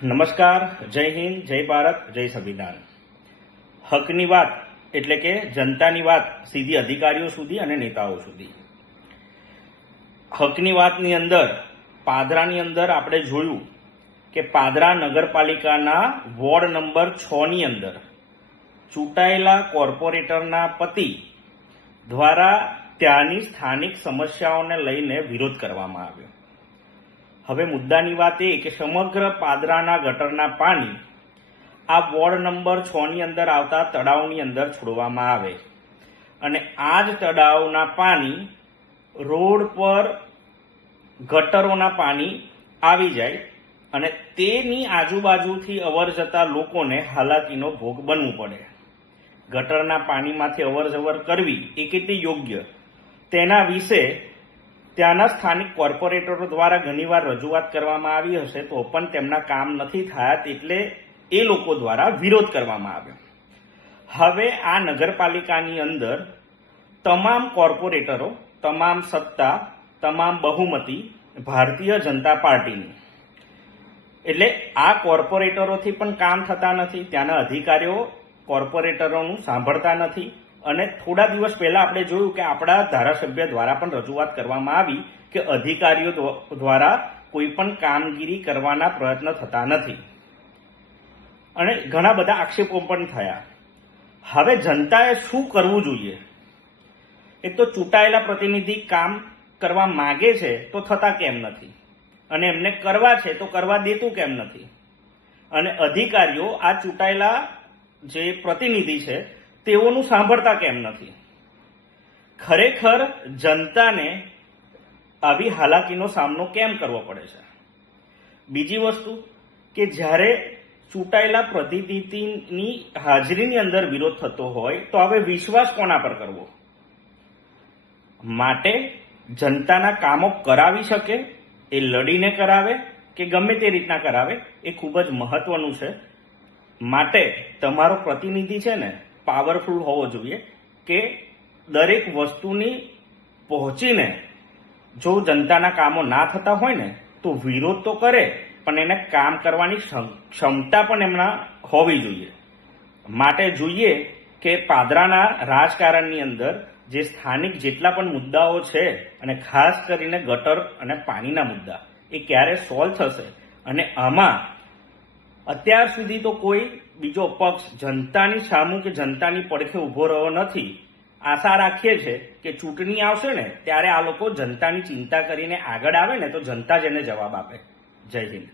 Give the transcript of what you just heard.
નમસ્કાર, જય હિન્દ, જય ભારત, જય સંવિધાન. હકની વાત એટલે કે જનતાની વાત સીધી અધિકારીઓ સુધી અને નેતાઓ સુધી. હકની વાતની અંદર પાદરાની અંદર આપણે જોયું કે પાદરા નગરપાલિકાના વોર્ડ નંબર 6 ની અંદર ચૂંટાયેલા કોર્પોરેટરના પતિ દ્વારા ત્યાંની સ્થાનિક સમસ્યાઓને લઈને વિરોધ કરવામાં આવ્યો. હવે મુદ્દાની વાત એ કે સમગ્ર પાદરાના ગટરના પાણી આ વોર્ડ નંબર 6 ની અંદર આવતા તળાવની અંદર છોડવામાં આવે અને આ જ તળાવના પાણી રોડ પર ગટરોના પાણી આવી જાય અને તેની આજુબાજુથી અવર જતા લોકોને હાલાકીનો ભોગ બનવું પડે. ગટરના પાણીમાંથી અવર જવર કરવી એ કેટલી યોગ્ય તેના વિશે ત્યાંના સ્થાનિક કોર્પોરેટરો દ્વારા ઘણીવાર રજૂઆત કરવામાં આવી હશે તો પણ તેમના કામ નથી થયા, એટલે એ લોકો દ્વારા વિરોધ કરવામાં આવ્યો. હવે આ નગરપાલિકાની અંદર તમામ કોર્પોરેટરો, તમામ સત્તા, તમામ બહુમતી ભારતીય જનતા પાર્ટીની, એટલે આ કોર્પોરેટરોથી પણ કામ થતા નથી. ત્યાંના અધિકારીઓ કોર્પોરેટરોનું સાંભળતા નથી અને થોડા દિવસ પહેલા આપણે જોયું કે આપણા ધારાસભ્ય દ્વારા પણ રજૂઆત કરવામાં આવી કે અધિકારીઓ દ્વારા કોઈ પણ કામગીરી કરવાના પ્રયત્ન થતા નથી અને ઘણા બધા આક્ષેપો પણ થયા. હવે જનતાએ શું કરવું જોઈએ? એક તો ચૂંટાયેલા પ્રતિનિધિ કામ કરવા માંગે છે તો થતા કેમ નથી, અને એમને કરવા છે તો કરવા દેતું કેમ નથી, અને અધિકારીઓ આ ચૂંટાયેલા જે પ્રતિનિધિ છે તેઓનું સાંભળતા કેમ નથી? ખરેખર જનતાને આવી હાલાકીનો સામનો કેમ કરવો પડે છે? બીજી વસ્તુ કે જ્યારે ચૂંટાયેલા પ્રતિનિધિની હાજરીની અંદર વિરોધ થતો હોય તો હવે વિશ્વાસ કોના પર કરવો? માટે જનતાના કામો કરાવી શકે એ લડીને કરાવે કે ગમે તે રીતના કરાવે એ ખૂબ જ મહત્વનું છે. માટે તમારો પ્રતિનિધિ છે ને પાવરફુલ હોવો જોઈએ કે દરેક વસ્તુની પહોંચીને જો જનતાના કામો ના થતા હોય ને તો વિરોધ તો કરે પણ એને કામ કરવાની ક્ષમતા પણ એમના હોવી જોઈએ. માટે જોઈએ કે પાદરાના રાજકારણની અંદર જે સ્થાનિક જેટલા પણ મુદ્દાઓ છે અને ખાસ કરીને ગટર અને પાણીના મુદ્દા એ ક્યારે સોલ્વ થશે, અને આમાં અત્યાર સુધી તો કોઈ બીજો પક્ષ જનતાની સામું કે જનતાની પડખે ઉભો રહ્યો નથી. આશા રાખીએ છે કે ચૂંટણી આવશે ને ત્યારે આ લોકો જનતાની ચિંતા કરીને આગળ આવે ને તો જનતા જ એને જવાબ આપે. જય હિન્દ.